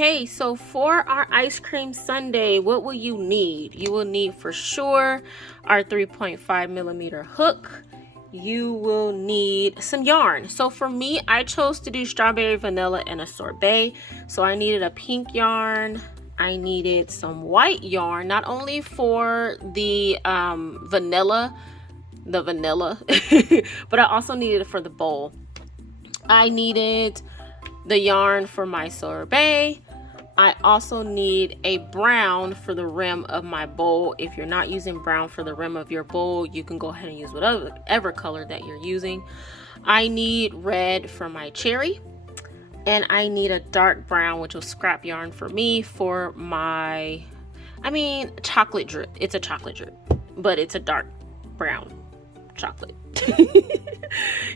Okay, so for our ice cream sundae, what will you need? You will need for sure our 3.5mm hook. You will need some yarn. So for me, I chose to do strawberry, vanilla, and a sorbet. So I needed a pink yarn. I needed some white yarn, not only for the vanilla, but I also needed it for the bowl. I needed the yarn for my sorbet. I also need a brown for the rim of my bowl. If you're not using brown for the rim of your bowl, you can go ahead and use whatever color that you're using. I need red for my cherry, and I need a dark brown, which was scrap yarn for me, for my, chocolate drip. It's a chocolate drip, but it's a dark brown chocolate.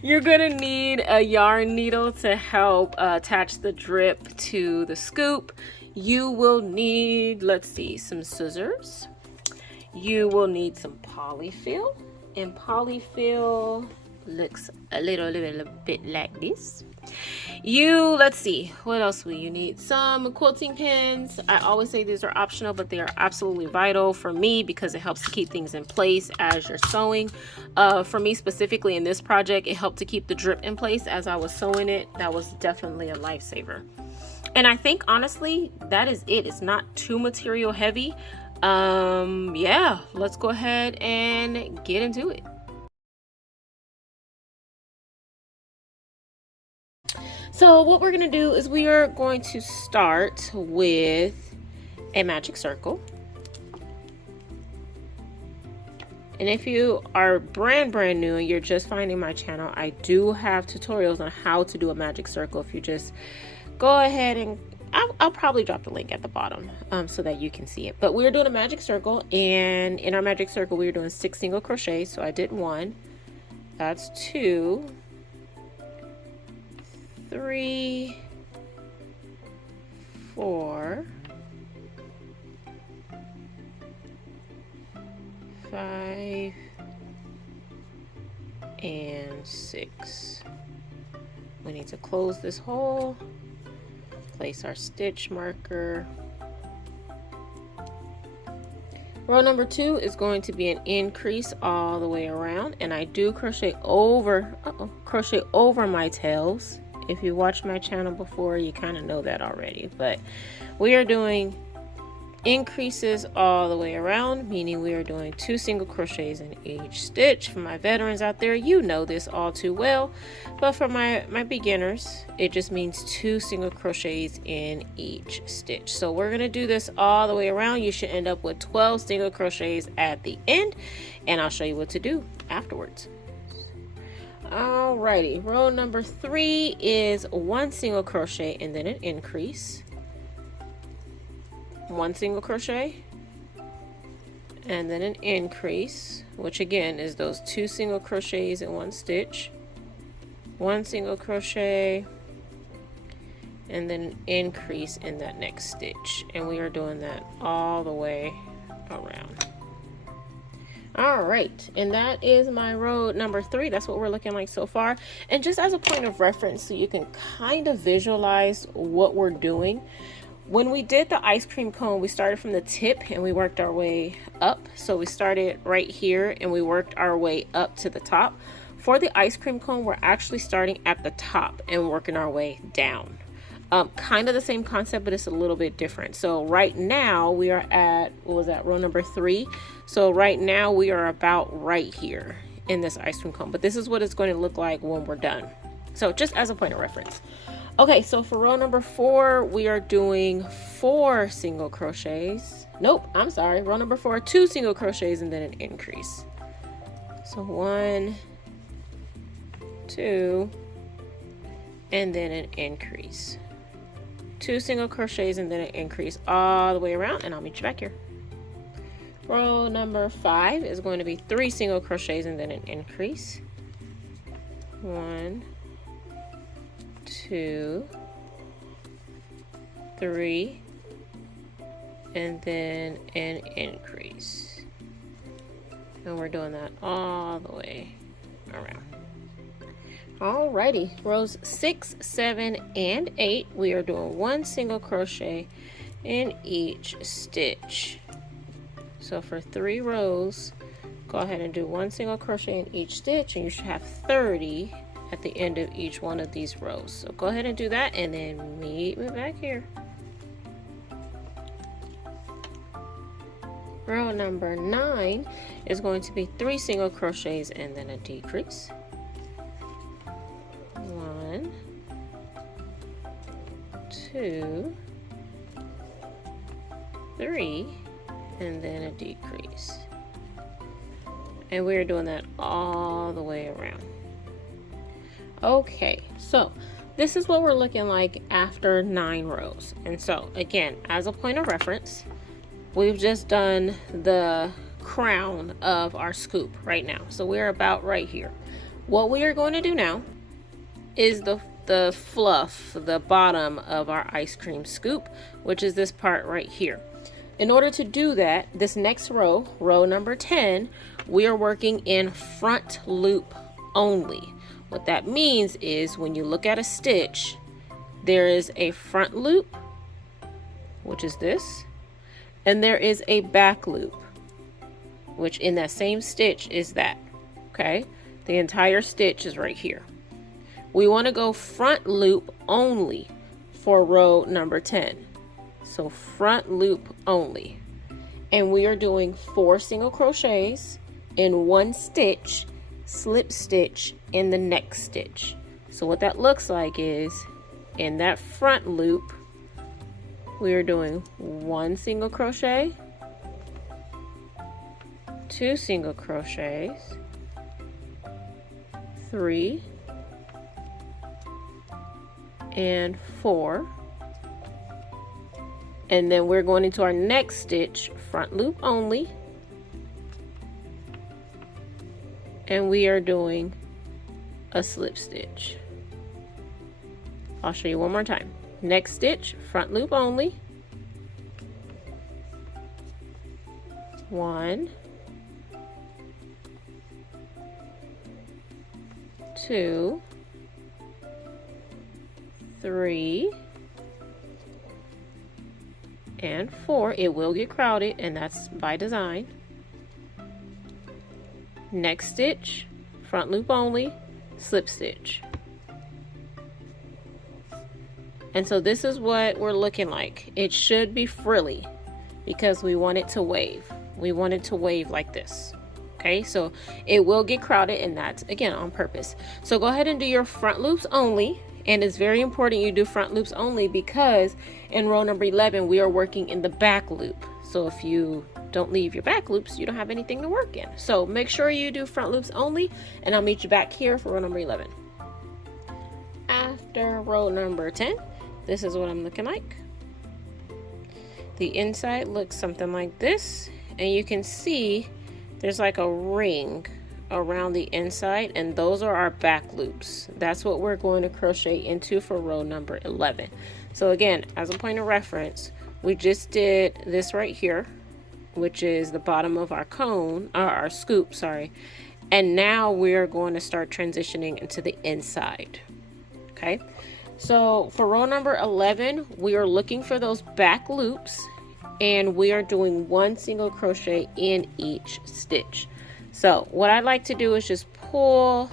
You're gonna need a yarn needle to help attach the drip to the scoop. You will need, let's see, some scissors. You will need some polyfill, and polyfill looks a little bit like this. Let's see, what else will you need? Some quilting pins. I always say these are optional, but they are absolutely vital for me because it helps to keep things in place as you're sewing. For me specifically in this project, it helped to keep the drip in place as I was sewing it. That was definitely a lifesaver. And I think honestly that is it. It's not too material heavy. Yeah, let's go ahead and get into it. So what we're going to do is we are going to start with a magic circle. And if you are brand new and you're just finding my channel, I do have tutorials on how to do a magic circle. If you just go ahead and I'll probably drop the link at the bottom so that you can see it. But we're doing a magic circle, and in our magic circle we are doing 6 single crochets. So I did 1, that's 2, 3, 4, 5, and 6. We need to close this hole, place our stitch marker. Row number 2 is going to be an increase all the way around, and I do crochet over my tails. If you watched my channel before, you kind of know that already, but we are doing increases all the way around, meaning we are doing 2 single crochets in each stitch. For my veterans out there, you know this all too well, but for my beginners, it just means 2 single crochets in each stitch. So we're going to do this all the way around. You should end up with 12 single crochets at the end, and I'll show you what to do afterwards. Alrighty, row number 3 is 1 single crochet and then an increase, 1 single crochet and then an increase, which again is those 2 single crochets in one stitch, 1 single crochet and then an increase in that next stitch, and we are doing that all the way around. All right, and that is my row number 3. That's what we're looking like so far. And just as a point of reference, so you can kind of visualize what we're doing, when we did the ice cream cone, we started from the tip and we worked our way up. So we started right here and we worked our way up to the top. For the ice cream cone, we're actually starting at the top and working our way down. Kind of the same concept, but it's a little bit different. So right now we are at, what was that, row number 3. So right now we are about right here in this ice cream cone, but this is what it's going to look like when we're done. So just as a point of reference. Okay, so for row number 4, we are doing 4 single crochets. Nope, I'm sorry. Row number 4, 2 single crochets and then an increase. So 1, 2, and then an increase. 2 single crochets and then an increase all the way around, and I'll meet you back here. Row number 5 is going to be 3 single crochets and then an increase. 1, 2, 3, and then an increase. And we're doing that all the way around. Alrighty, rows 6, 7, and 8, we are doing 1 single crochet in each stitch. So for 3 rows, go ahead and do 1 single crochet in each stitch, and you should have 30 at the end of each one of these rows. So go ahead and do that, and then meet me back here. Row number 9 is going to be 3 single crochets and then a decrease. 1, 2, 3, and then a decrease. And we're doing that all the way around. Okay, so this is what we're looking like after 9 rows. And so again, as a point of reference, we've just done the crown of our scoop right now. So we're about right here. What we are going to do now is the fluff, the bottom of our ice cream scoop, which is this part right here. In order to do that, this next row, row number 10, we are working in front loop only. What that means is when you look at a stitch, there is a front loop, which is this, and there is a back loop, which in that same stitch is that, okay? The entire stitch is right here. We want to go front loop only for row number 10. So front loop only. And we are doing 4 single crochets in 1 stitch, slip stitch in the next stitch. So what that looks like is in that front loop, we are doing 1 single crochet, 2 single crochets, 3, and 4, and then we're going into our next stitch, front loop only, and we are doing a slip stitch. I'll show you one more time. Next stitch, front loop only, 1, 2, 3, and 4. It will get crowded, and that's by design. Next stitch, front loop only, slip stitch. And so this is what we're looking like. It should be frilly because we want it to wave. We want it to wave like this. Okay, so it will get crowded, and that's again on purpose. So go ahead and do your front loops only. And it's very important you do front loops only because in row number 11, we are working in the back loop. So if you don't leave your back loops, you don't have anything to work in. So make sure you do front loops only, and I'll meet you back here for row number 11. After row number 10, this is what I'm looking like. The inside looks something like this, and you can see there's like a ring around the inside, and those are our back loops. That's what we're going to crochet into for row number 11. So again, as a point of reference, we just did this right here, which is the bottom of our cone, or our scoop, sorry. And now we're going to start transitioning into the inside. Okay, so for row number 11, we are looking for those back loops, and we are doing 1 single crochet in each stitch. So what I like to do is just pull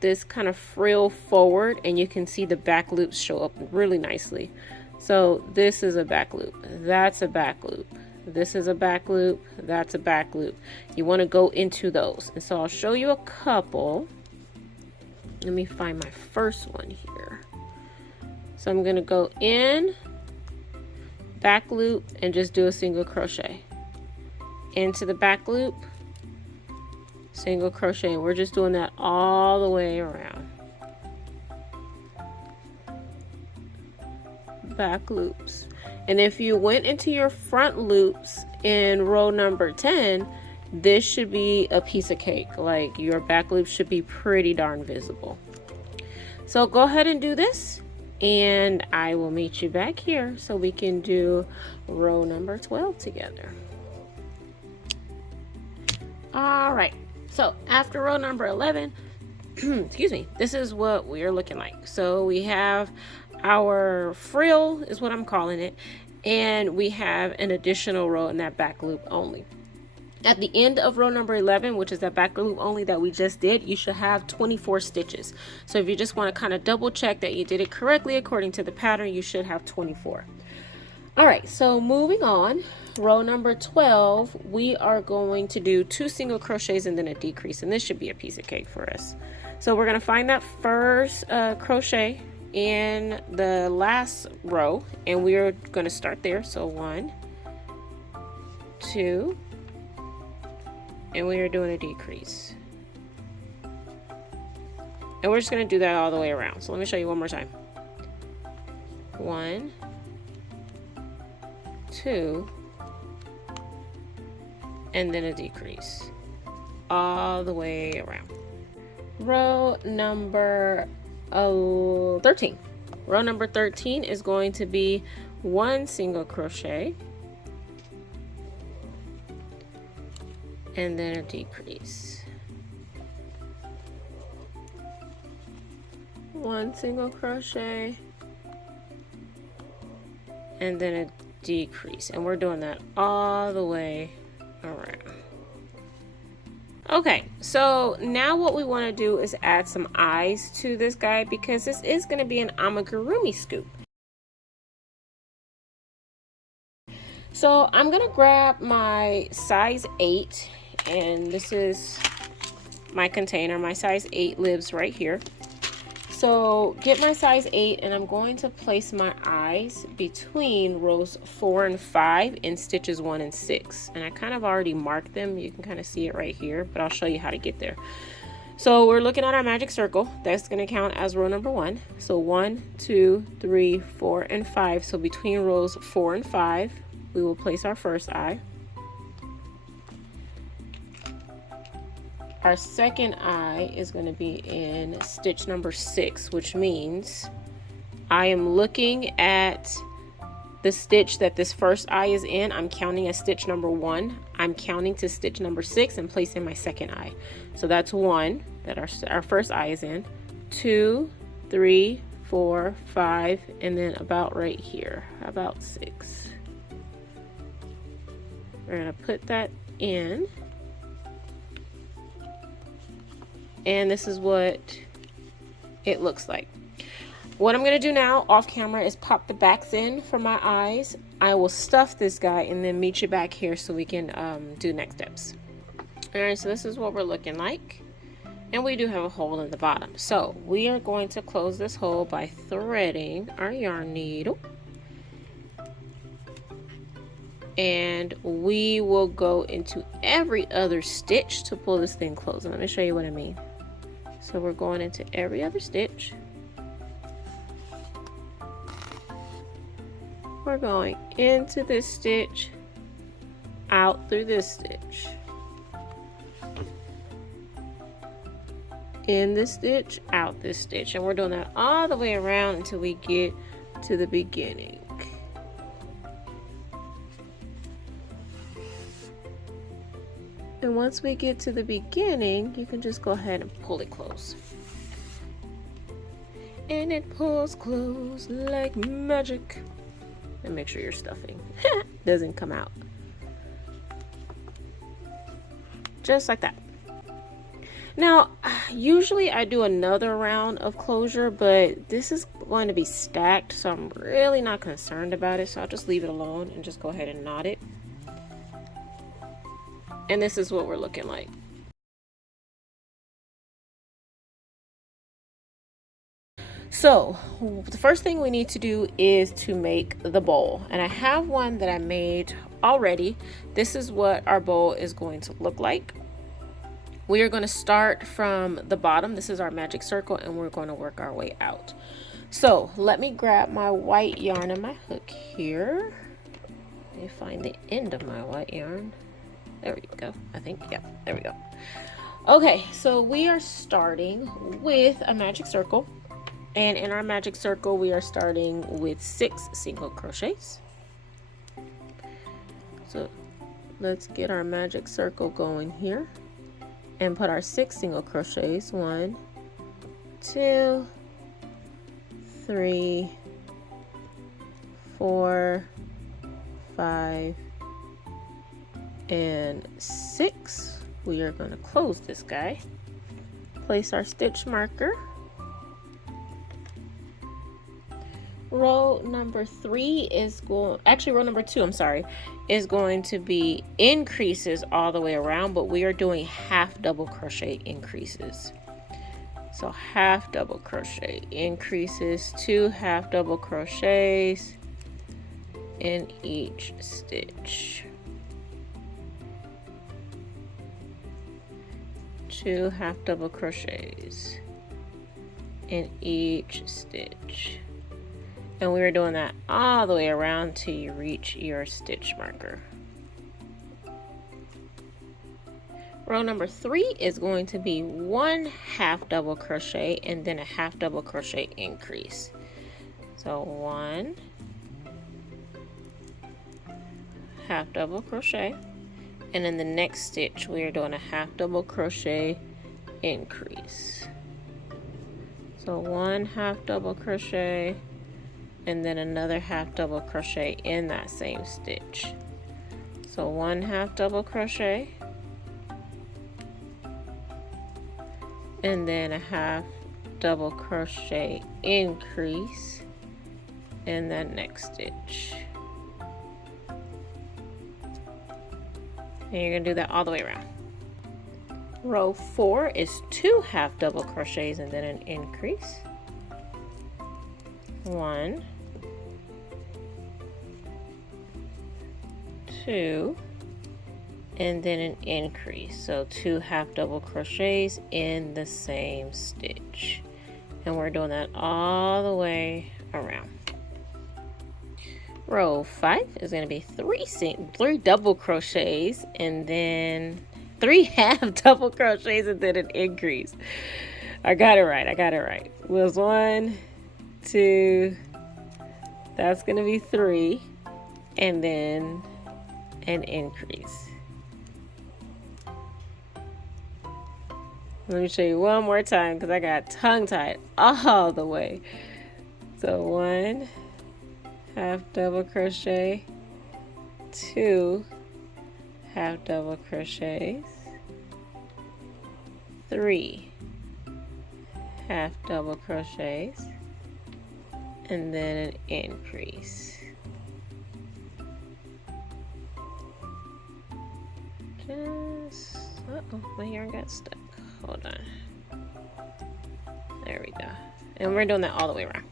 this kind of frill forward, and you can see the back loops show up really nicely. So this is a back loop, that's a back loop, this is a back loop, that's a back loop. You want to go into those, and so I'll show you a couple. Let me find my first one here. So I'm going to go in, back loop, and just do a single crochet into the back loop, single crochet. We're just doing that all the way around. Back loops. And if you went into your front loops in row number 10, this should be a piece of cake. Like, your back loop should be pretty darn visible. So go ahead and do this, and I will meet you back here so we can do row number 12 together. All right, so after row number 11, excuse me, this is what we are looking like. So we have our frill is what I'm calling it, and we have an additional row in that back loop only. At the end of row number 11, which is that back loop only that we just did, you should have 24 stitches. So if you just want to kind of double check that you did it correctly according to the pattern, you should have 24. All right, so moving on, row number 12, we are going to do 2 single crochets and then a decrease, and this should be a piece of cake for us. So we're going to find that first crochet in the last row, and we're going to start there. So 1, 2, and we are doing a decrease. And we're just going to do that all the way around. So let me show you one more time. 1, 2, and then a decrease all the way around. Row number 13. Row number 13 is going to be 1 single crochet and then a decrease. 1 single crochet and then a decrease, and we're doing that all the way around. Okay, so now what we want to do is add some eyes to this guy because this is going to be an amigurumi scoop. So I'm going to grab my size 8, and this is my container. My size 8 lives right here. So get my size 8, and I'm going to place my eyes between rows 4 and 5 in stitches 1 and 6. And I kind of already marked them. You can kind of see it right here, but I'll show you how to get there. So we're looking at our magic circle. That's going to count as row number 1. So 1, 2, 3, 4, and 5. So between rows 4 and 5, we will place our first eye. Our second eye is going to be in stitch number 6, which means I am looking at the stitch that this first eye is in. I'm counting as stitch number 1. I'm counting to stitch number 6 and placing my second eye. So that's 1 that our first eye is in, 2, 3, 4, 5, and then about right here, about 6. We're going to put that in. And this is what it looks like. What I'm going to do now off camera is pop the backs in for my eyes. I will stuff this guy and then meet you back here so we can do next steps. Alright, so this is what we're looking like. And we do have a hole in the bottom. So we are going to close this hole by threading our yarn needle. And we will go into every other stitch to pull this thing closed. Let me show you what I mean. So we're going into every other stitch. We're going into this stitch, out through this stitch, in this stitch, out this stitch, and we're doing that all the way around until we get to the beginning. And once we get to the beginning, you can just go ahead and pull it close. And it pulls close like magic. And make sure your stuffing doesn't come out. Just like that. Now, usually I do another round of closure, but this is going to be stacked, so I'm really not concerned about it. So I'll just leave it alone and just go ahead and knot it. And this is what we're looking like. So the first thing we need to do is to make the bowl. And I have one that I made already. This is what our bowl is going to look like. We are going to start from the bottom. This is our magic circle, and we're going to work our way out. So let me grab my white yarn and my hook here. Let me find the end of my white yarn. There we go. I think, yeah, there we go. Okay, so we are starting with a magic circle. And in our magic circle, we are starting with 6 single crochets. So let's get our magic circle going here and put our 6 single crochets. 1, 2, 3, 4, 5, and 6. We are going to close this guy. Place our stitch marker. Row number 3 is row number 2, I'm sorry, is going to be increases all the way around, but we are doing half double crochet increases. So half double crochet increases, 2 half double crochets in each stitch. 2 half double crochets in each stitch. And we are doing that all the way around till you reach your stitch marker. Row number 3 is going to be 1 half double crochet and then a half double crochet increase. So 1 half double crochet, and in the next stitch we are doing a half double crochet increase. So 1 half double crochet and then another half double crochet in that same stitch. So 1 half double crochet and then a half double crochet increase in that next stitch. And you're going to do that all the way around. Row 4 is 2 half double crochets and then an increase. 1, 2, and then an increase. So 2 half double crochets in the same stitch. And we're doing that all the way around. Row 5 is going to be 3 double crochets and then 3 half double crochets and then an increase. I got it right. It was 1, 2, that's going to be 3, and then an increase. Let me show you one more time because I got tongue-tied all the way. So 1 half double crochet, 2 half double crochets, 3 half double crochets, and then an increase. My yarn got stuck. Hold on. There we go. And we're doing that all the way around.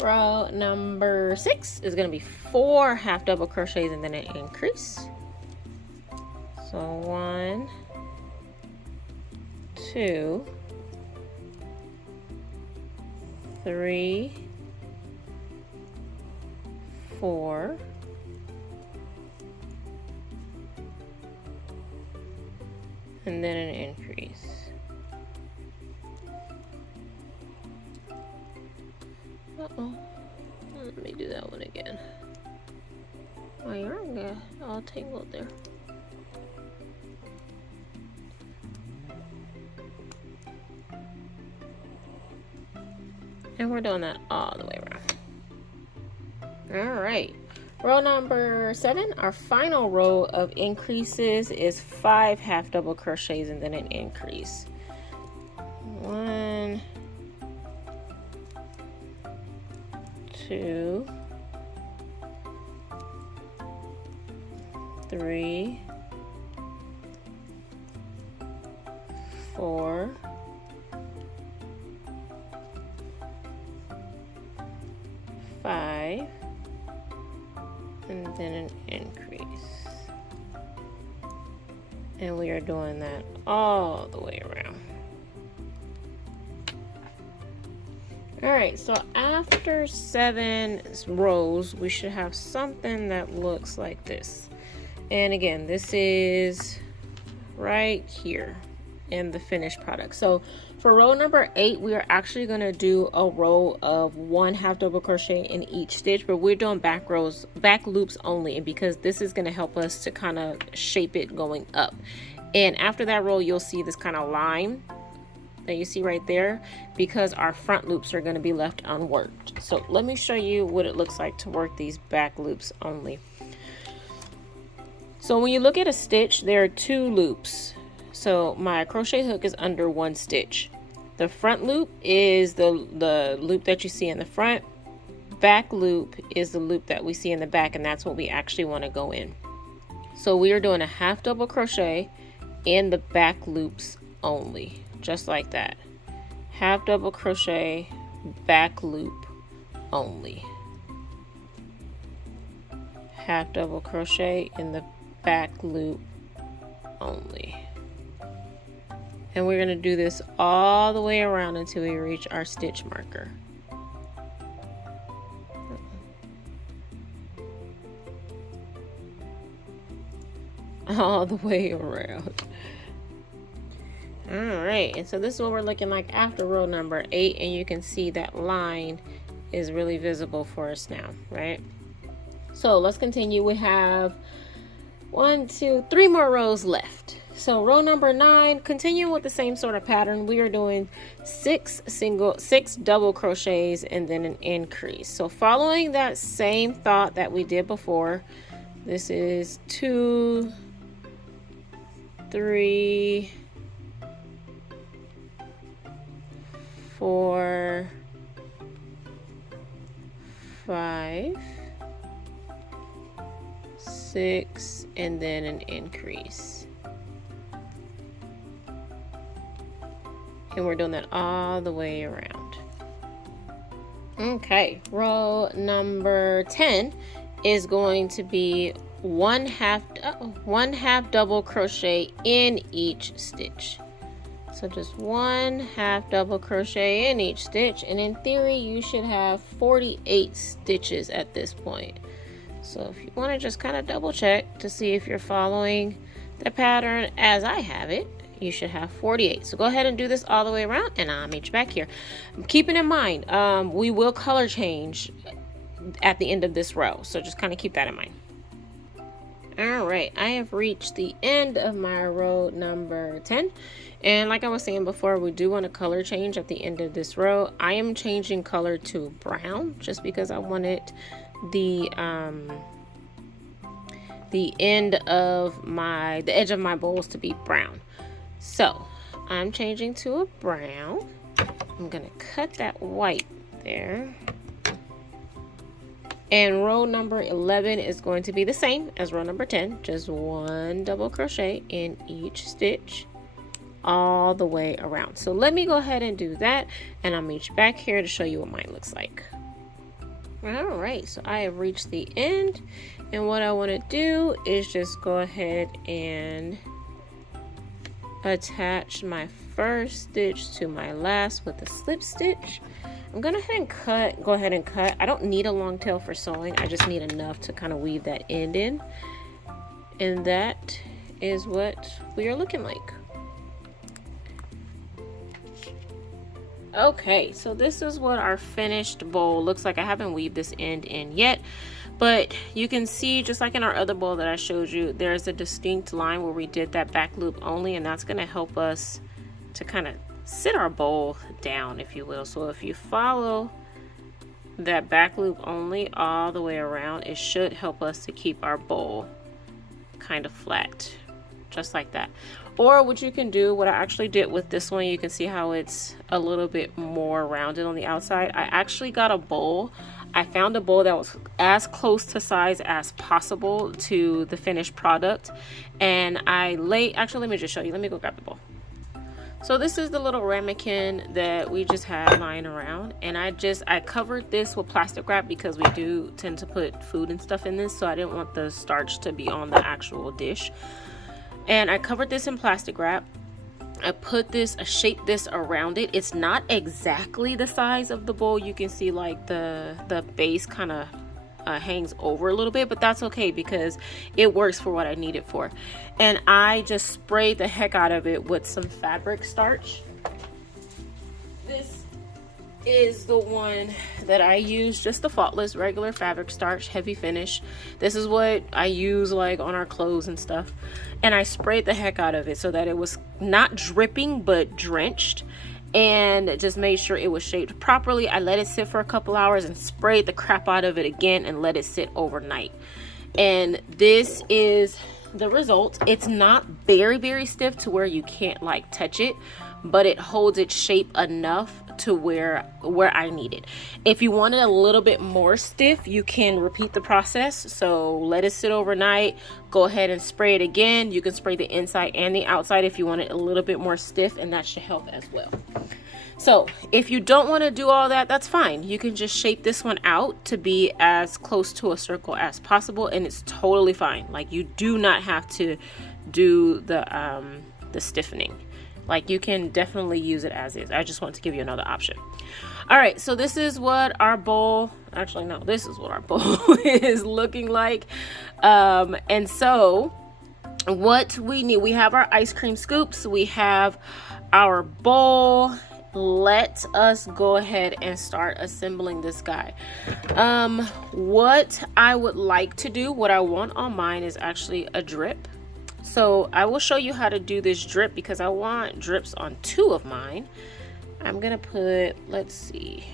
Row number 6 is going to be 4 half double crochets and then an increase. So 1, 2, 3, 4, and then an increase. Let me do that one again. My yarn got all tangled there. And we're doing that all the way around. All right. Row number 7, our final row of increases is 5 half double crochets and then an increase. 1, 2, 3, 4, 5, and then an increase. And we are doing that all the way around. All right, so after 7 rows, we should have something that looks like this. And again, this is right here in the finished product. So for row number 8, we are actually going to do a row of 1 half double crochet in each stitch, but we're doing back loops only, and because this is going to help us to kind of shape it going up. And after that row, you'll see this kind of line that you see right there, because our front loops are going to be left unworked. So let me show you what it looks like to work these back loops only. So when you look at a stitch, there are 2 loops. So my crochet hook is under 1 stitch. The front loop is the loop that you see in the front. Back loop is the loop that we see in the back, and that's what we actually want to go in. So we are doing a half double crochet in the back loops only, just like that. Half double crochet, back loop only. Half double crochet in the back loop only. And we're going to do this all the way around until we reach our stitch marker. All the way around. All right, and so this is what we're looking like after row number 8, and you can see that line is really visible for us now, right? So let's continue. We have 1, 2, 3 more rows left. So row number 9, continue with the same sort of pattern. We are doing 6 double crochets and then an increase. So following that same thought that we did before, this is 2, 3, 4, 5, 6, and then an increase. And we're doing that all the way around. Okay, row number 10 is going to be one half double crochet in each stitch. So just 1 half double crochet in each stitch, and in theory you should have 48 stitches at this point. So if you want to just kind of double check to see if you're following the pattern as I have it, you should have 48. So go ahead and do this all the way around, and I'll meet you back here. Keeping in mind, we will color change at the end of this row, so just kind of keep that in mind. All right, I have reached the end of my row number 10, and like I was saying before, we do want to color change at the end of this row. I am changing color to brown just because I wanted the end of the edge of my bowls to be brown. So I'm changing to a brown. I'm gonna cut that white there. And row number 11 is going to be the same as row number 10, just 1 double crochet in each stitch all the way around. So let me go ahead and do that, and I'll meet you back here to show you what mine looks like. All right, so I have reached the end, and what I want to do is just go ahead and attach my first stitch to my last with a slip stitch. I'm gonna go ahead and cut. I don't need a long tail for sewing. I just need enough to kind of weave that end in. And that is what we are looking like. Okay, so this is what our finished bowl looks like. I haven't weaved this end in yet, but you can see, just like in our other bowl that I showed you, there's a distinct line where we did that back loop only, and that's gonna help us to kind of sit our bowl down, if you will. So if you follow that back loop only all the way around, it should help us to keep our bowl kind of flat, just like that. Or what you can do, what I actually did with this one, you can see how it's a little bit more rounded on the outside. I actually got a bowl. I found a bowl that was as close to size as possible to the finished product, and actually, let me just show you. Let me go grab the bowl. So this is the little ramekin that we just had lying around, and I covered this with plastic wrap because we do tend to put food and stuff in this, so I didn't want the starch to be on the actual dish. And I covered this in plastic wrap. I shaped this around it. It's not exactly the size of the bowl. You can see like the base kind of hangs over a little bit, but that's okay because it works for what I need it for. And I just sprayed the heck out of it with some fabric starch. This is the one that I use, just the Faultless regular fabric starch, heavy finish. This is what I use like on our clothes and stuff. And I sprayed the heck out of it so that it was not dripping but drenched. and just made sure it was shaped properly. I let it sit for a couple hours and sprayed the crap out of it again and let it sit overnight. And this is the result. It's not very stiff to where you can't like touch it, but it holds its shape enough to where I need it. If you want it a little bit more stiff, you can repeat the process. So let it sit overnight, go ahead and spray it again. You can spray the inside and the outside if you want it a little bit more stiff, and that should help as well. So if you don't want to do all that, that's fine. You can just shape this one out to be as close to a circle as possible, and it's totally fine. Like, you do not have to do the stiffening. Like, you can definitely use it as is. I just want to give you another option. All right, so this is what our bowl, actually no, this is what our bowl is looking like. And so what we need, we have our ice cream scoops, we have our bowl. Let us go ahead and start assembling this guy. What I would like to do, what I want on mine is actually a drip. So I will show you how to do this drip because I want drips on 2 of mine. I'm gonna put, let's see,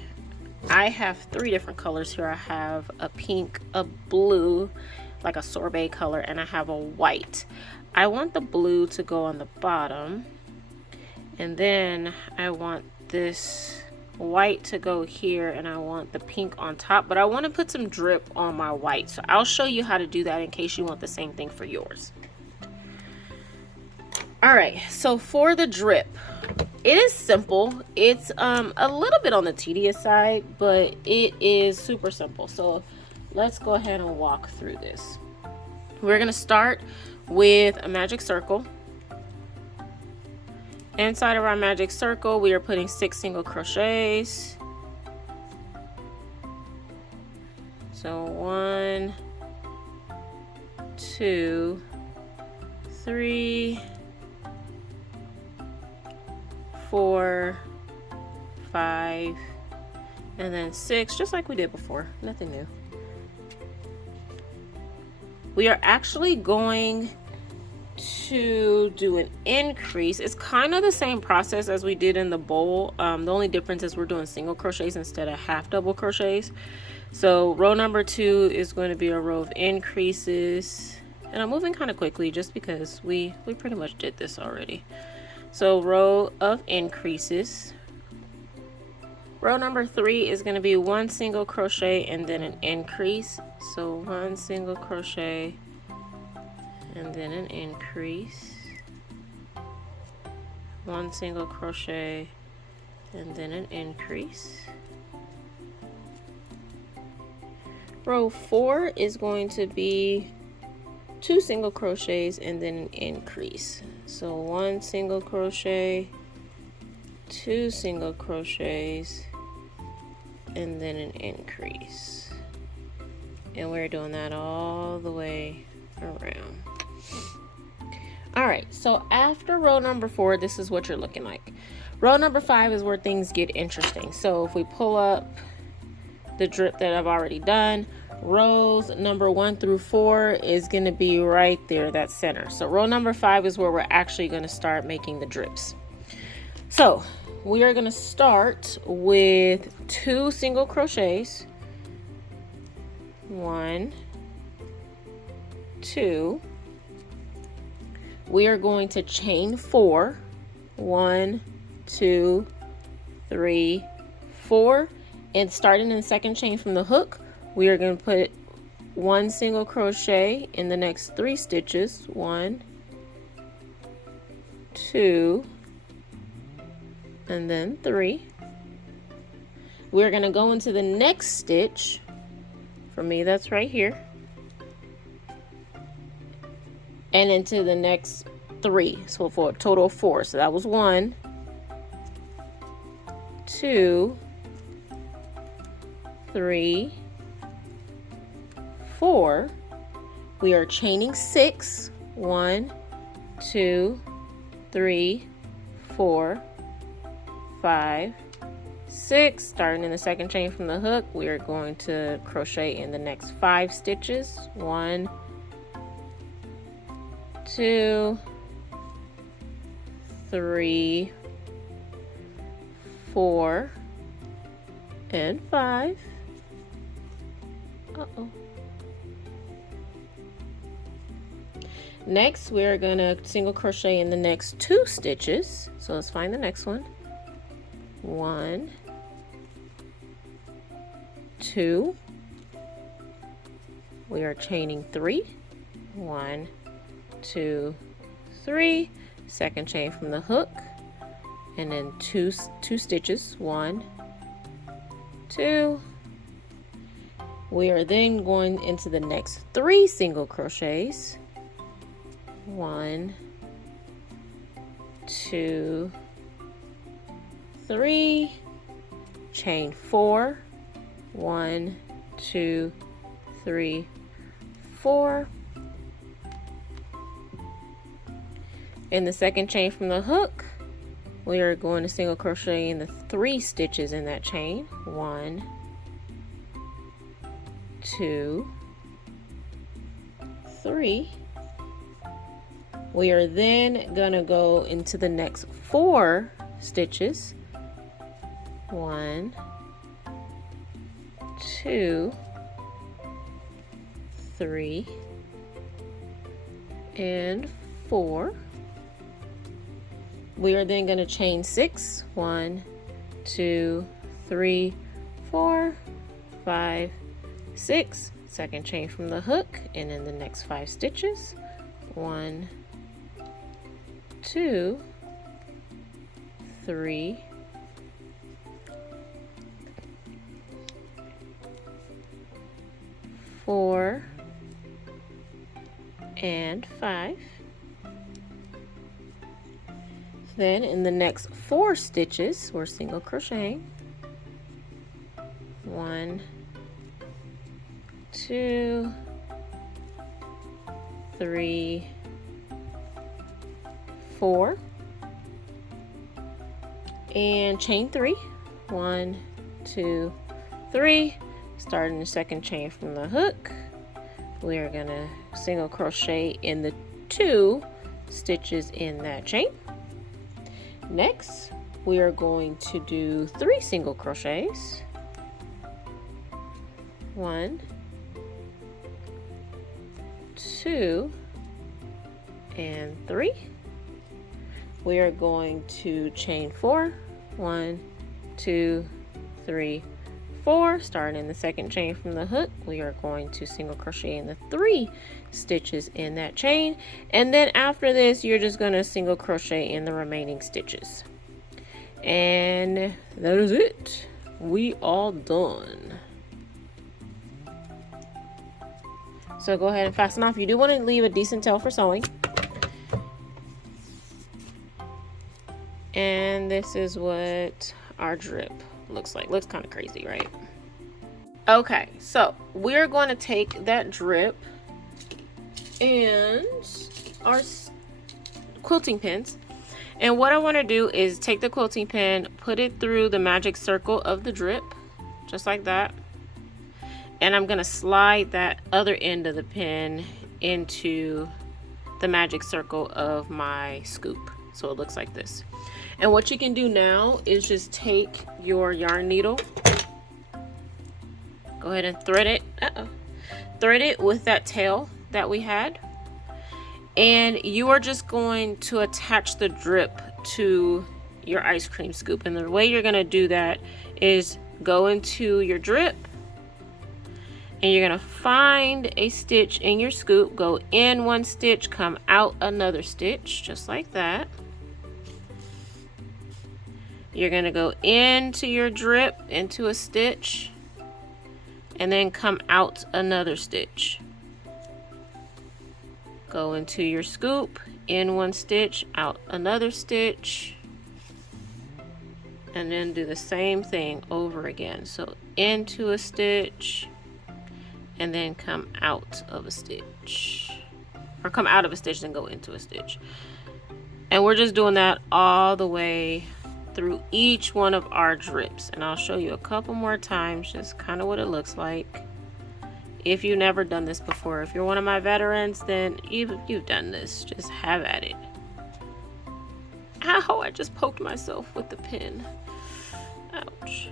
I have 3 different colors here. I have a pink, a blue, like a sorbet color, and I have a white. I want the blue to go on the bottom, and then I want this white to go here, and I want the pink on top, but I want to put some drip on my white. So I'll show you how to do that in case you want the same thing for yours. All right, so for the drip, it is simple. It's a little bit on the tedious side, but it is super simple. So let's go ahead and walk through this. We're gonna start with a magic circle. Inside of our magic circle, we are putting 6 single crochets. So 1, 2, 3, 4, 5, and then 6, just like we did before. Nothing new. We are actually going to do an increase. It's kind of the same process as we did in the bowl. The only difference is we're doing single crochets instead of half double crochets. So row number 2 is going to be a row of increases, and I'm moving kind of quickly just because we pretty much did this already. So row of increases. Row number 3 is going to be 1 single crochet and then an increase. So 1 single crochet and then an increase. 1 single crochet and then an increase. Row 4 is going to be 2 single crochets and then an increase. So 1 single crochet, 2 single crochets, and then an increase. And we're doing that all the way around. All right, so after row number 4, this is what you're looking like. Row number 5 is where things get interesting. So if we pull up the drip that I've already done, rows number 1 through 4 is going to be right there, that center. So row number 5 is where we're actually going to start making the drips. So we are going to start with 2 single crochets. 1, 2. We are going to chain 4. 1, 2, 3, 4. And starting in the second chain from the hook, we are going to put 1 single crochet in the next 3 stitches. 1, 2, and then 3. We're going to go into the next stitch. For me, that's right here. And into the next 3. So for a total of 4. So that was 1, 2, 3, 4. We are chaining 6. 1, 2, 3, 4, 5, 6. Starting in the second chain from the hook, we are going to crochet in the next 5 stitches. 1, 2, 3, 4 and 5. Next, we're gonna single crochet in the next 2 stitches. So let's find the next one. 1, 2. We are chaining 3. 1, 2, 3. Second chain from the hook, and then two stitches. 1, 2. We are then going into the next 3 single crochets. 1, 2, 3. Chain 4. 1, 2, 3, 4. In the second chain from the hook, we are going to single crochet in the 3 stitches in that chain. 1, 2, 3. We are then gonna go into the next 4 stitches. 1, 2, 3, and 4. We are then going to chain 6. 1, 2, 3, 4, 5, 6. Second chain from the hook, and in the next 5 stitches. 1, 2, 3, 4, and 5. Then in the next 4 stitches, we're single crocheting. 1, 2, 3, 4, and chain 3. 1, 2, 3. Starting the second chain from the hook, we are gonna single crochet in the 2 stitches in that chain. Next, we are going to do 3 single crochets. 1, 2, and 3. We are going to chain 4. 1, 2, 3, 4. Starting in the second chain from the hook, we are going to single crochet in the 3 stitches in that chain, and then after this you're just going to single crochet in the remaining stitches, and that is it. We all done. So go ahead and fasten off. You do want to leave a decent tail for sewing. And this is what our drip looks like. Looks kind of crazy, right? Okay, so we're going to take that drip and our quilting pins, and what I want to do is take the quilting pin, put it through the magic circle of the drip, just like that, and I'm going to slide that other end of the pin into the magic circle of my scoop, so it looks like this. And what you can do now is just take your yarn needle, go ahead and thread it, thread it with that tail that we had, and you are just going to attach the drip to your ice cream scoop. And the way you're going to do that is go into your drip, and you're going to find a stitch in your scoop, go in 1 stitch, come out another stitch, just like that. You're going to go into your drip, into a stitch, and then come out another stitch. Go into your scoop, in 1 stitch, out another stitch, and then do the same thing over again. So into a stitch, and then come out of a stitch, or come out of a stitch and go into a stitch. And we're just doing that all the way through each one of our drips, and I'll show you a couple more times just kind of what it looks like. If you've never done this before, if you're one of my veterans, then you've done this. Just have at it. Ow, I just poked myself with the pin. Ouch.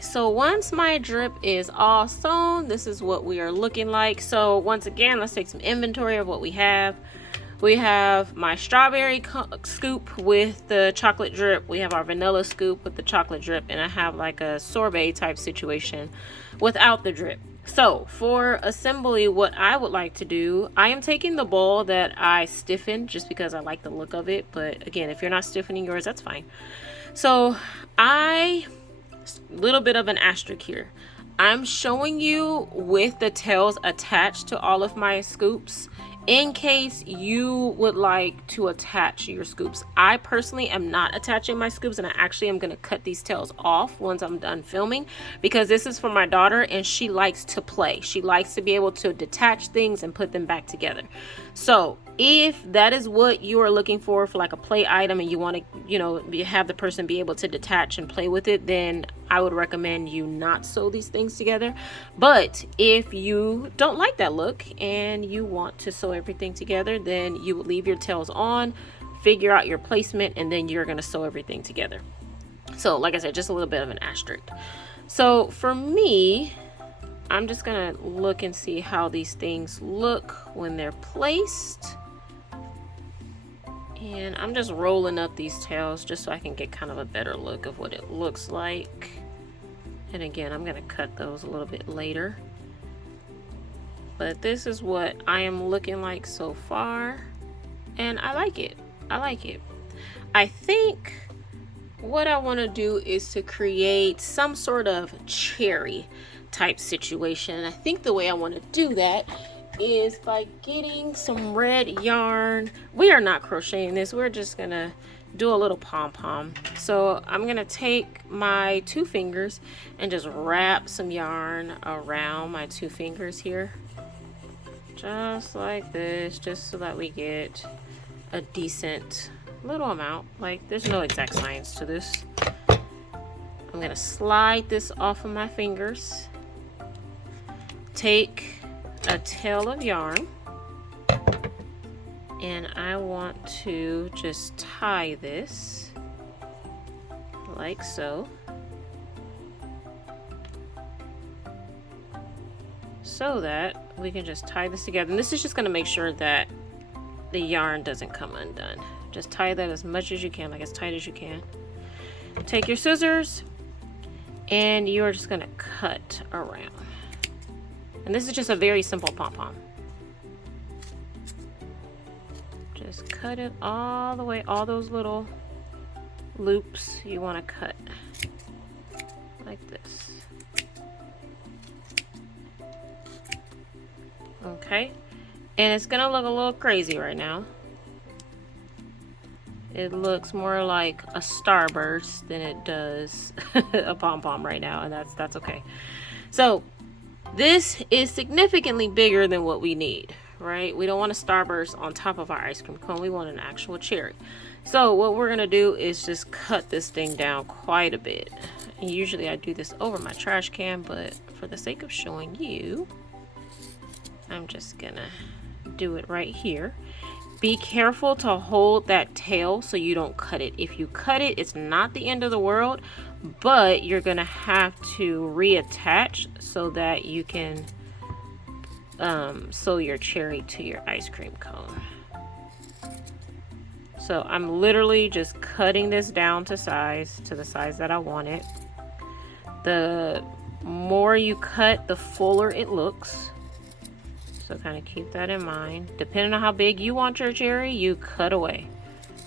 So once my drip is all sewn, this is what we are looking like. So once again, let's take some inventory of what we have. We have my strawberry scoop with the chocolate drip. We have our vanilla scoop with the chocolate drip, and I have like a sorbet type situation without the drip. So for assembly, what I would like to do, I am taking the bowl that I stiffened just because I like the look of it. But again, if you're not stiffening yours, that's fine. So little bit of an asterisk here. I'm showing you with the tails attached to all of my scoops in case you would like to attach your scoops. I personally am not attaching my scoops, and I actually am going to cut these tails off once I'm done filming, because this is for my daughter and she likes to play. She likes to be able to detach things and put them back together. So if that is what you are looking for like a play item, and you want to, have the person be able to detach and play with it, then I would recommend you not sew these things together. But if you don't like that look and you want to sew everything together, then you would leave your tails on, figure out your placement, and then you're going to sew everything together. So like I said, just a little bit of an asterisk. So for me, I'm just going to look and see how these things look when they're placed. And I'm just rolling up these tails just so I can get kind of a better look of what it looks like. And again, I'm going to cut those a little bit later. But this is what I am looking like so far. And I like it. I like it. I think what I want to do is to create some sort of cherry type situation. And I think the way I want to do that is by getting some red yarn. We are not crocheting this, we're just gonna do a little pom-pom. So I'm gonna take my 2 fingers and just wrap some yarn around my 2 fingers here, just like this, just so that we get a decent little amount. Like, there's no exact science to this. I'm gonna slide this off of my fingers, take a tail of yarn, and I want to just tie this like so, so that we can just tie this together. And this is just going to make sure that the yarn doesn't come undone. Just tie that as much as you can, like as tight as you can. Take your scissors and you are just going to cut around. And this is just a very simple pom-pom. Just cut it all the way, all those little loops you want to cut like this. Okay, and it's gonna look a little crazy right now. It looks more like a starburst than it does a pom-pom right now, and that's okay. So this is significantly bigger than what we need, right? We don't want a starburst on top of our ice cream cone. We want an actual cherry. So what we're gonna do is just cut this thing down quite a bit. And usually I do this over my trash can, but for the sake of showing you, I'm just gonna do it right here. Be careful to hold that tail so you don't cut it. If you cut it, it's not the end of the world, but you're gonna have to reattach so that you can sew your cherry to your ice cream cone. So I'm literally just cutting this down to the size that I want it. The more you cut, the fuller it looks. So kind of keep that in mind. Depending on how big you want your cherry, you cut away.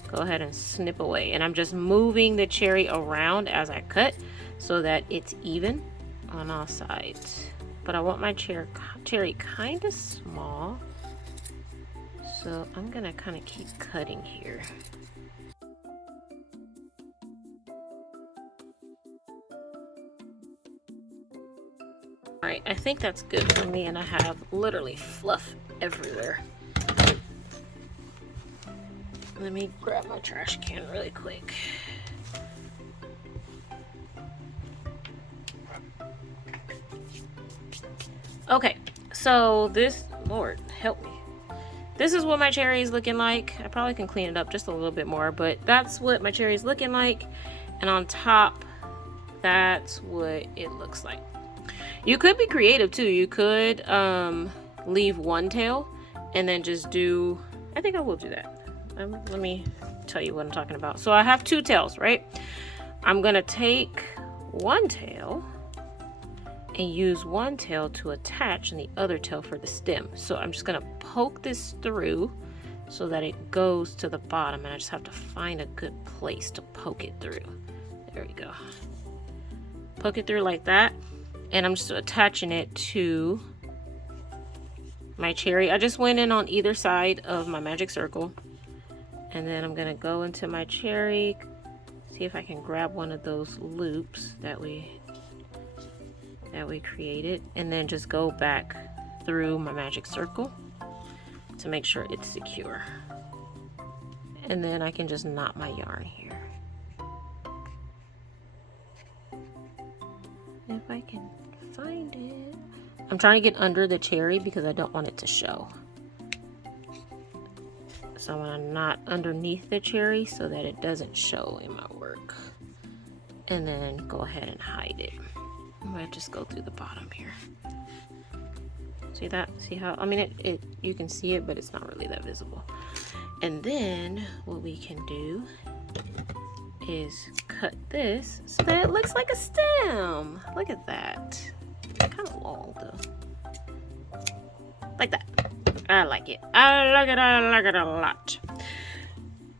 Go ahead and snip away. And I'm just moving the cherry around as I cut so that it's even on all sides. But I want my cherry kind of small. So I'm gonna kind of keep cutting here. Alright, I think that's good for me, and I have literally fluff everywhere. Let me grab my trash can really quick. Okay, so this, Lord help me. this is what my cherry is looking like. I probably can clean it up just a little bit more, but that's what my cherry is looking like. And on top, that's what it looks like. You could be creative too. You could leave one tail and then just do, I think I will do that. Let me tell you what I'm talking about. So I have 2 tails, right? I'm gonna take one tail and use one tail to attach and the other tail for the stem. So I'm just gonna poke this through so that it goes to the bottom, and I just have to find a good place to poke it through. There we go. Poke it through like that, and I'm just attaching it to my cherry. I just went in on either side of my magic circle, and then I'm gonna go into my cherry, see if I can grab one of those loops that we created, and then just go back through my magic circle to make sure it's secure. And then I can just knot my yarn here. If I can find it. I'm trying to get under the cherry because I don't want it to show. So I'm gonna knot underneath the cherry so that it doesn't show in my work. And then go ahead and hide it. I might just go through the bottom here. See that? See how, I mean, it you can see it, but it's not really that visible. And then what we can do is cut this so that it looks like a stem. Look at that. It's kind of long though. Like that. I like it. I like it a lot.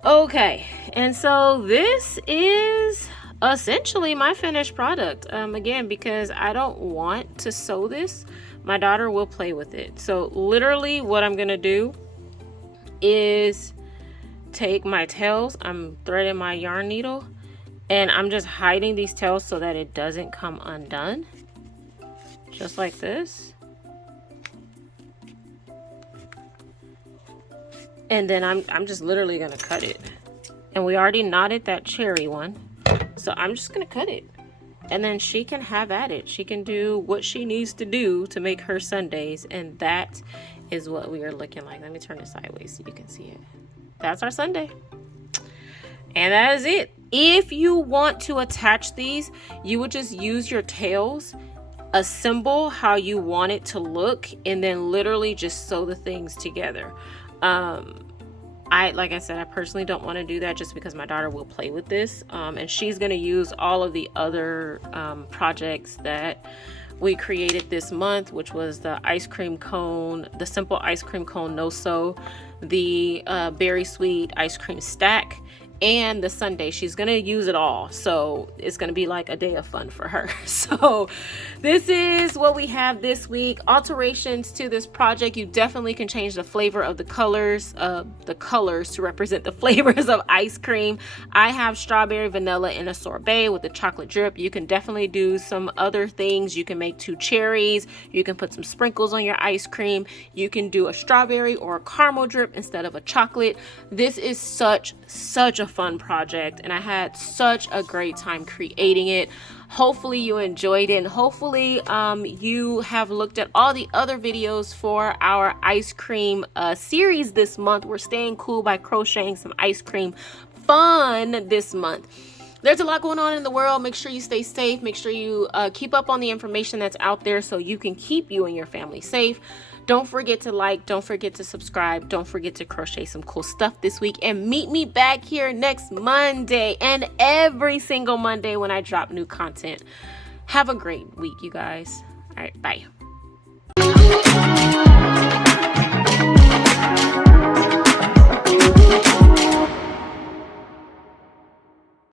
Okay, and so this is essentially my finished product. Again, because I don't want to sew this, my daughter will play with it. So literally what I'm gonna do is take my tails, I'm threading my yarn needle, and I'm just hiding these tails so that it doesn't come undone, just like this. And then I'm just literally gonna cut it. And we already knotted that cherry one, so I'm just gonna cut it. And then she can have at it. She can do what she needs to do to make her sundaes, and that is what we are looking like. Let me turn it sideways so you can see it. That's our sundae. And that is it. If you want to attach these, you would just use your tails, assemble how you want it to look, and then literally just sew the things together. Like I said, I personally don't want to do that just because my daughter will play with this, and she's going to use all of the other projects that we created this month, which was the ice cream cone, the simple ice cream cone no sew, the berry sweet ice cream stack, and the sundae. She's gonna use it all, so it's gonna be like a day of fun for her. So this is what we have this week. Alterations to this project: you definitely can change the flavor of the colors to represent the flavors of ice cream. I have strawberry, vanilla, and a sorbet with the chocolate drip. You can definitely do some other things. You can make 2 cherries, you can put some sprinkles on your ice cream, you can do a strawberry or a caramel drip instead of a chocolate. This is such a fun project, and I had such a great time creating it. Hopefully you enjoyed it, and hopefully you have looked at all the other videos for our ice cream series this month. We're staying cool by crocheting some ice cream fun this month. There's a lot going on in the world. Make sure you stay safe. Make sure you keep up on the information that's out there so you can keep you and your family safe. Don't forget to like, don't forget to subscribe, don't forget to crochet some cool stuff this week, and meet me back here next Monday and every single Monday when I drop new content. Have a great week, you guys. All right, bye.